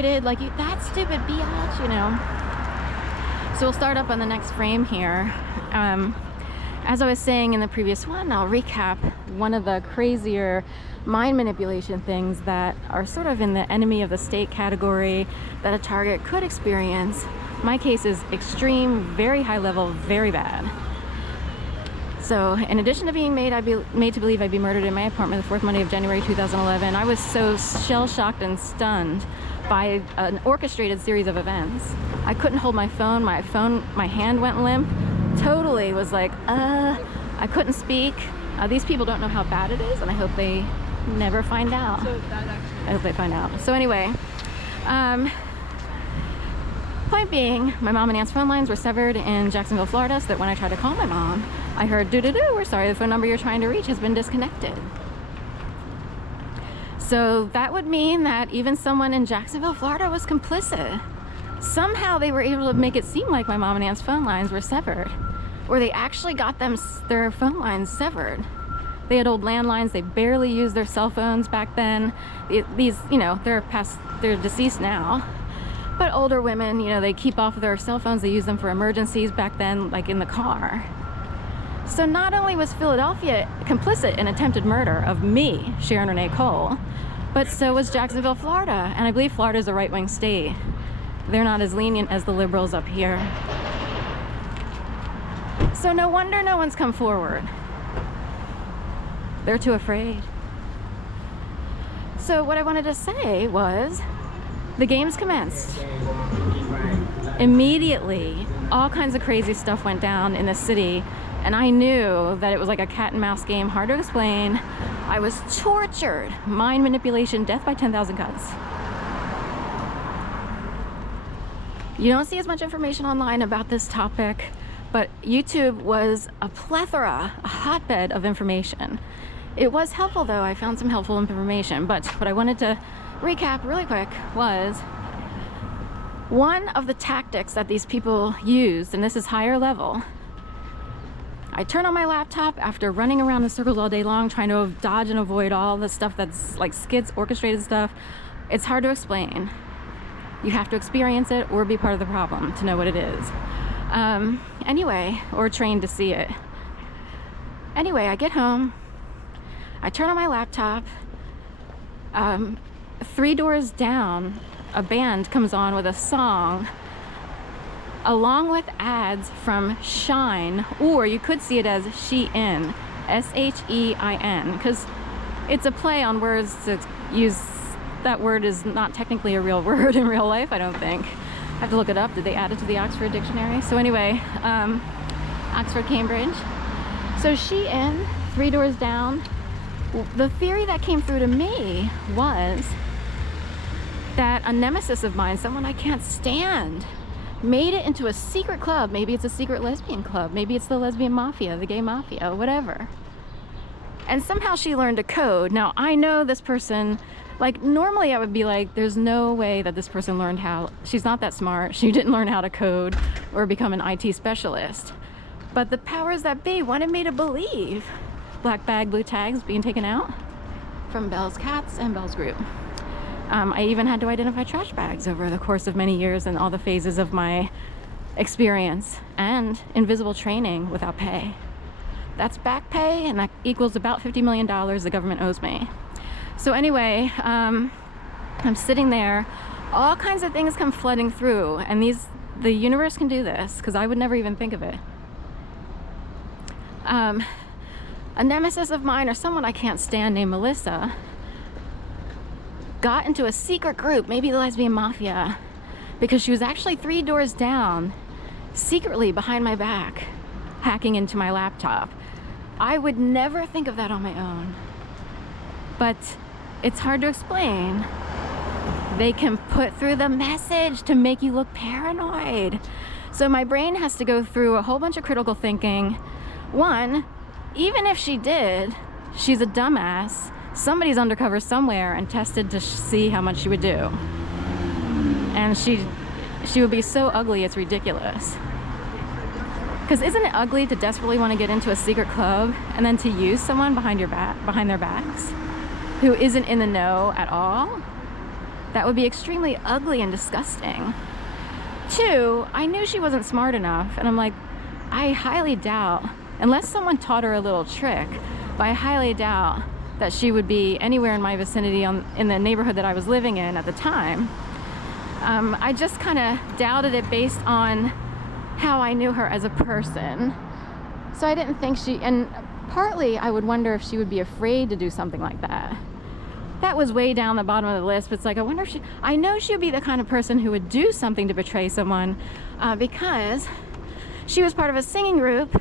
intoxicated, like that stupid biatch, you know. So we'll start up on the next frame here. As I was saying in the previous one, I'll recap one of the crazier mind manipulation things that are sort of in the enemy of the state category that a target could experience. My case is extreme, very high level, very bad. So in addition to being made to believe I'd be murdered in my apartment the fourth Monday of January 2011, I was so shell-shocked and stunned by an orchestrated series of events. I couldn't hold my phone, my hand went limp. Totally was like, I couldn't speak. These people don't know how bad it is, and I hope they never find out. I hope they find out. So anyway, point being, my mom and aunt's phone lines were severed in Jacksonville, Florida, so that when I tried to call my mom, I heard doo-doo-doo, we're sorry, the phone number you're trying to reach has been disconnected. So that would mean that even someone in Jacksonville, Florida was complicit. Somehow they were able to make it seem like my mom and aunt's phone lines were severed, or they actually got their phone lines severed. They had old landlines, they barely used their cell phones back then. These, you know, they're deceased now. But older women, you know, they keep off of their cell phones, they use them for emergencies back then, like in the car. So not only was Philadelphia complicit in attempted murder of me, Sharon Renee Cole, but so was Jacksonville, Florida. And I believe Florida is a right-wing state. They're not as lenient as the liberals up here. So no wonder no one's come forward. They're too afraid. So what I wanted to say was, the games commenced. Immediately, all kinds of crazy stuff went down in the city, and I knew that it was like a cat and mouse game, hard to explain. I was tortured. Mind manipulation, death by 10,000 cuts. You don't see as much information online about this topic, but YouTube was a plethora, a hotbed of information. It was helpful though, I found some helpful information, but what I wanted to recap really quick was one of the tactics that these people used, and this is higher level. I turn on my laptop after running around in circles all day long trying to dodge and avoid all the stuff that's like skits, orchestrated stuff. It's hard to explain. You have to experience it or be part of the problem to know what it is. Anyway, or trained to see it. Anyway, I get home, I turn on my laptop, 3 doors down, a band comes on with a song along with ads from Shine, or you could see it as Shein, S-H-E-I-N, because it's a play on words to use. That word is not technically a real word in real life, I don't think. I have to look it up. Did they add it to the Oxford Dictionary? So anyway, Oxford, Cambridge. So Shein, 3 doors down. The theory that came through to me was that a nemesis of mine, someone I can't stand, made it into a secret club. Maybe it's a secret lesbian club. Maybe it's the lesbian mafia, the gay mafia, whatever. And somehow she learned a code. Now, I know this person, like normally I would be like, there's no way that this person learned how, she's not that smart. She didn't learn how to code or become an IT specialist. But the powers that be wanted me to believe. Black bag, blue tags being taken out from Bell's Cats and Bell's Group. I even had to identify trash bags over the course of many years and all the phases of my experience, and invisible training without pay. That's back pay, and that equals about $50 million the government owes me. So anyway, I'm sitting there, all kinds of things come flooding through, and the universe can do this, because I would never even think of it. A nemesis of mine, or someone I can't stand named Melissa, got into a secret group, maybe the lesbian mafia, because she was actually 3 doors down, secretly behind my back, hacking into my laptop. I would never think of that on my own. But it's hard to explain. They can put through the message to make you look paranoid. So my brain has to go through a whole bunch of critical thinking. One, even if she did, she's a dumbass. Somebody's undercover somewhere and tested to see how much she would do. And she would be so ugly, it's ridiculous. Because isn't it ugly to desperately want to get into a secret club and then to use someone behind their backs who isn't in the know at all? that would be extremely ugly and disgusting. 2, I knew she wasn't smart enough, and I'm like, I highly doubt, unless someone taught her a little trick, but I highly doubt that she would be anywhere in my vicinity in the neighborhood that I was living in at the time. I just kind of doubted it based on how I knew her as a person. So I didn't think and partly I would wonder if she would be afraid to do something like that. That was way down the bottom of the list, but it's like, I wonder if I know she would be the kind of person who would do something to betray someone, because she was part of a singing group,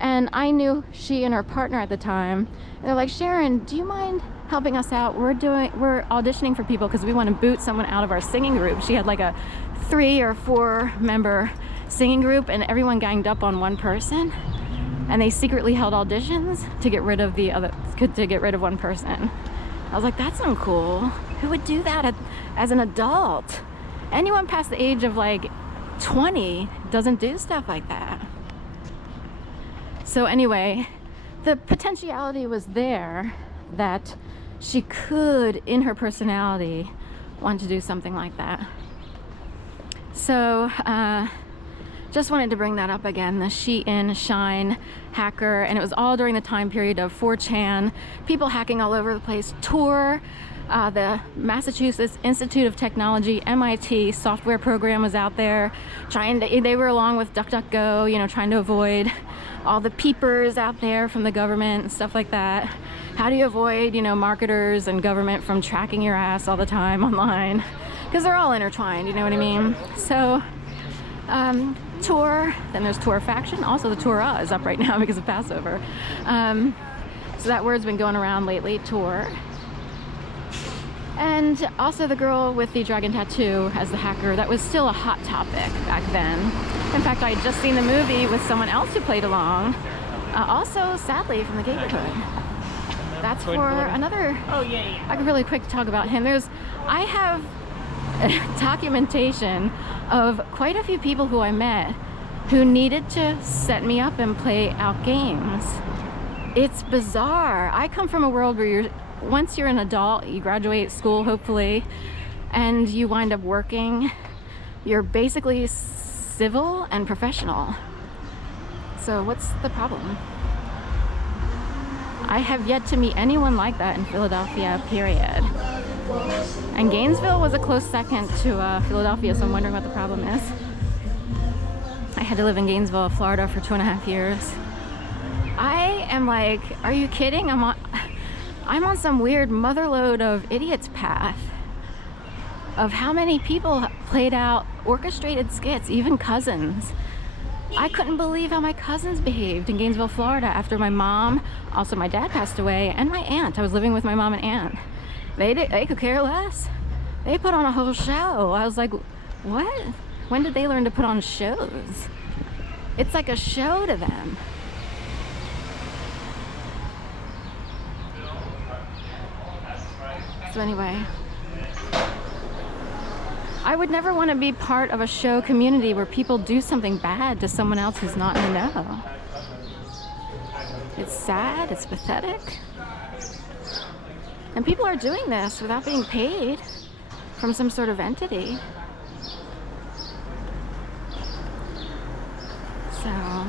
and I knew she and her partner at the time. And they're like, Sharon, do you mind helping us out? We're auditioning for people because we want to boot someone out of our singing group. She had like a 3 or 4 member singing group, and everyone ganged up on one person, and they secretly held auditions to get rid of one person. I was like, that's uncool. Who would do that as an adult? Anyone past the age of like 20 doesn't do stuff like that. So anyway, the potentiality was there that she could, in her personality, want to do something like that. So just wanted to bring that up again, the Shein, Shine hacker, and it was all during the time period of 4chan, people hacking all over the place. Tor, the Massachusetts Institute of Technology, MIT software program was out there they were along with DuckDuckGo, trying to avoid all the peepers out there from the government and stuff like that. How do you avoid, marketers and government from tracking your ass all the time online? Because they're all intertwined, you know what I mean? So, Tor, then there's Tor Faction. Also, the Torah is up right now because of Passover. So that word's been going around lately, Tor. And also the girl with the dragon tattoo as the hacker, that was still a hot topic back then. In fact, I had just seen the movie with someone else who played along, also sadly from the neighborhood. That's for another, I could really quick talk about him. I have documentation of quite a few people who I met who needed to set me up and play out games. It's bizarre. I come from a world where once you're an adult, you graduate school hopefully, and you wind up working, you're basically civil and professional. So what's the problem? I have yet to meet anyone like that in Philadelphia, period. And Gainesville was a close second to Philadelphia, so I'm wondering what the problem is. I had to live in Gainesville, Florida for 2.5 years. I am like, are you kidding? I'm on some weird motherlode of idiots path of how many people played out orchestrated skits, even cousins. I couldn't believe how my cousins behaved in Gainesville, Florida after my mom, also my dad passed away, and my aunt. I was living with my mom and aunt. They could care less. They put on a whole show. I was like, what? When did they learn to put on shows? It's like a show to them. So anyway, I would never want to be part of a show community where people do something bad to someone else who's not in the know. It's sad, it's pathetic. And people are doing this without being paid from some sort of entity. So